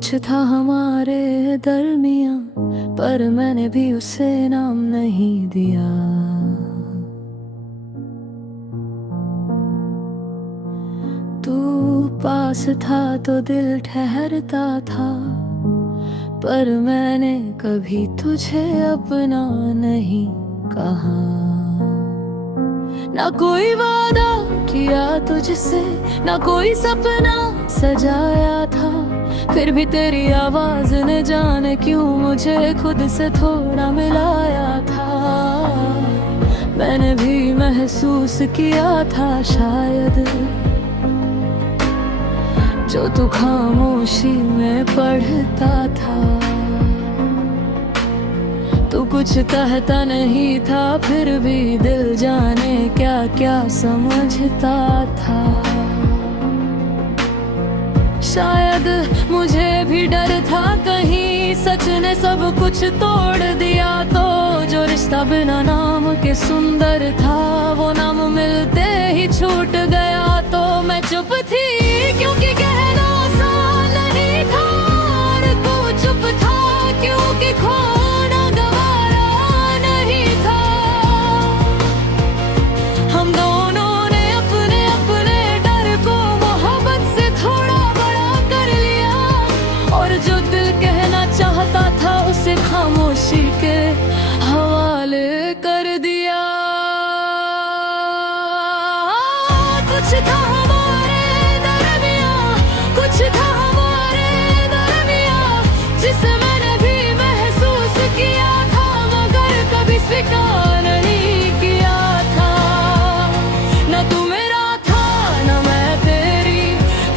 कुछ था हमारे दरमिया, पर मैंने भी उसे नाम नहीं दिया। तू पास था तो दिल ठहरता था, पर मैंने कभी तुझे अपना नहीं कहा। ना कोई वादा किया तुझसे, ना कोई सपना सजाया था, फिर भी तेरी आवाज ने जाने क्यों मुझे खुद से थोड़ा मिलाया था। मैंने भी महसूस किया था शायद, जो तू खामोशी में पढ़ता था। तू कुछ कहता नहीं था, फिर भी दिल जाने क्या क्या समझता था। शायद मुझे भी डर था कहीं सच ने सब कुछ तोड़ दिया तो। जो रिश्ता बिना नाम के सुंदर था, वो नाम मिलते ही छूट गया। तो मैं चुप थी क्योंकि कहना आसान नहीं था, और तू चुप था क्योंकि खोना गवारा नहीं था। हम दोनों ने अपने अपने डर को मोहब्बत से थोड़ा बड़ा कर लिया, और जो दिल कहना चाहता था उसे खामोशी के हवाले कर दिया। कुछ था हमारे दरमियाँ, कुछ था हमारे दरमियाँ, जिसे मैंने भी महसूस किया था, मगर कभी स्वीकार नहीं किया था। न तू मेरा था न मैं तेरी,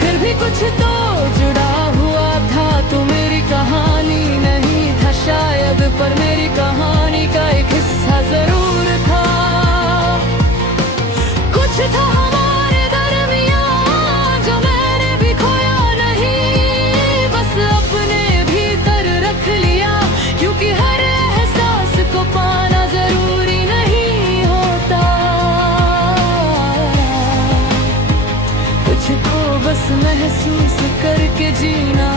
फिर भी कुछ तो जुड़ा हुआ था। तू मेरी कहानी नहीं था शायद, पर मेरी कहानी का एक हिस्सा जरूर था। कुछ था हमारे दरमियाँ जो मैंने भी खोया नहीं, बस अपने भीतर रख लिया, क्योंकि हर एहसास को पाना जरूरी नहीं होता। कुछ को बस महसूस करके जीना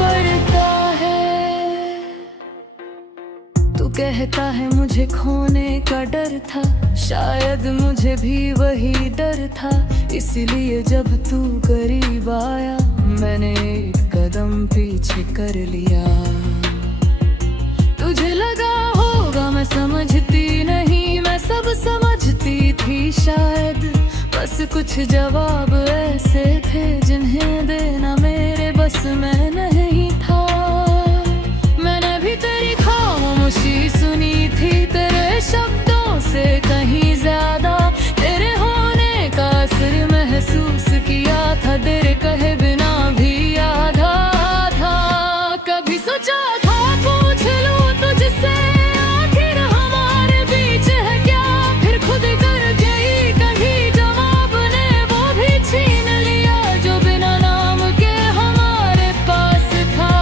पड़ता है। तू कहता है मुझे खोने का डर था, शायद मुझे भी वही डर था। इसलिए जब तू करीब आया, मैंने एक कदम पीछे कर लिया। तुझे लगा होगा मैं समझती नहीं, मैं सब समझती थी शायद। बस कुछ जवाब ऐसे थे जिन्हें देना मेरे बस में नहीं था। मैंने भी तेरी खामोशी सुनी थी, तेरे शब्दों से कहीं ज्यादा तेरे होने का असर महसूस किया था। तेरे कहे बिना भी आधा था। कभी सोचा था पूछ लूं तुझसे आखिर हमारे बीच है क्या, फिर खुद कर गई कभी जवाब ने वो भी छीन लिया, जो बिना नाम के हमारे पास था।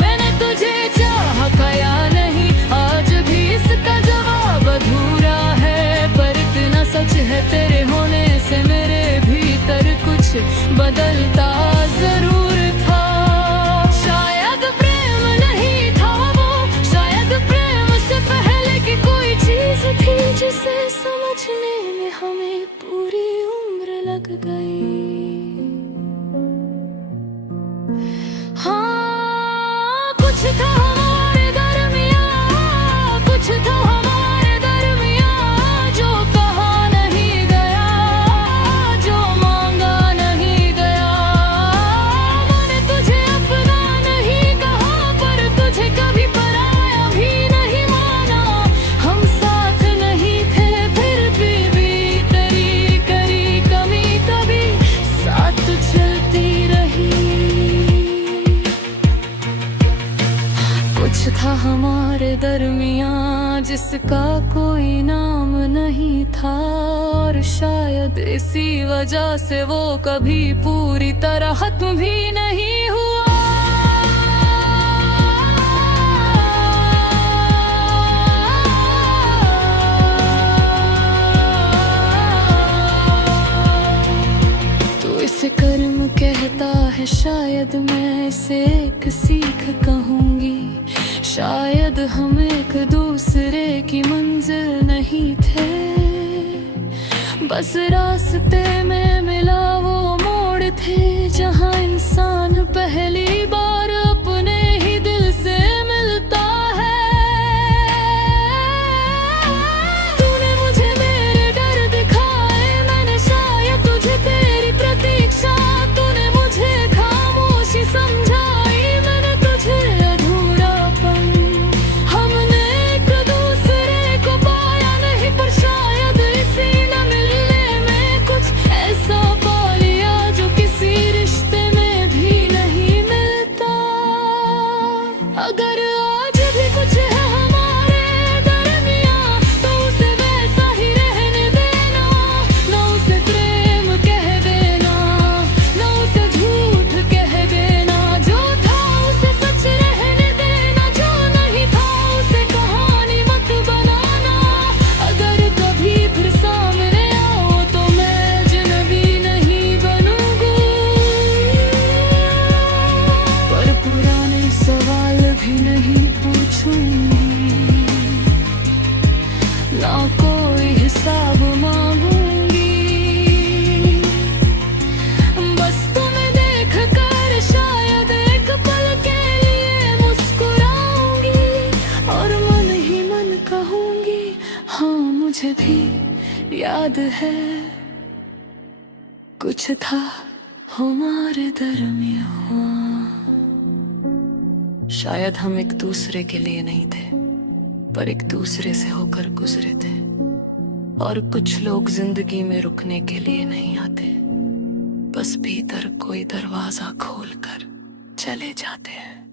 मैंने तुझे चाहा या नहीं, आज भी इसका जवाब अधूरा है, पर इतना सच है तेरे होने से मेरे भीतर कुछ बदलता जरूर था। शायद प्रेम नहीं था वो, शायद प्रेम से पहले की कोई चीज थी, जिसे समझने में हमें पूरी उम्र लग गई। हाँ, कुछ था हमारे दरमियाँ, कुछ था हमारे दरमियाँ, जो कहा नहीं गया, जो मांगा नहीं गया। मैंने तुझे अपना नहीं कहा, पर तुझे कभी पराया भी नहीं माना। हम साथ नहीं थे फिर भी तेरी करी कमी कभी साथ चलती रही। कुछ था हमारे दरमियाँ जिसका कोई नाम नहीं था, और शायद इसी वजह से वो कभी पूरी तरह खत्म भी नहीं हुआ। तू इसे कर्म कहता है शायद, मैं पुराने से एक सीख कहूंगी, शायद हम एक दूसरे की मंजिल नहीं थे, बस रास्ते में मिला वो मोड़ थे, जहाँ इंसान पहली बार अपने ही दिल से मिलता है। तूने मुझे मेरे डर दिखाए, मैंने शायद तुझे तेरी प्रतीक्षा, तूने मुझे खामोशी समझाई, मैंने तुझे अधूरापन। हमने एक दूसरे को पाया नहीं, पर शायद इसी न मिलने में कुछ ऐसा पा लिया जो किसी रिश्ते में भी नहीं मिलता। अगर आज भी कुछ है हमारे दरमियां, तो उसे वैसा ही रहने देना, ना उसे प्रेम कह देना, ना उसे झूठ कह देना, जो था उसे सच रहने देना, जो नहीं था उसे कहानी मत बनाना। अगर कभी फिर सामने आओ तो मैं अजनबी नहीं बनूंगी, पर पुराने सवाल भी नहीं पूछूंगी, ना कोई हिसाब मांगूंगी। बस तुम्हें देख कर शायद एक पल के लिए मुस्कुराऊंगी, और मन ही मन कहूंगी, हाँ मुझे भी याद है कुछ था हमारे दरमियां। शायद हम एक दूसरे के लिए नहीं थे, पर एक दूसरे से होकर गुजरे थे, और कुछ लोग जिंदगी में रुकने के लिए नहीं आते, बस भीतर कोई दरवाजा खोलकर चले जाते हैं।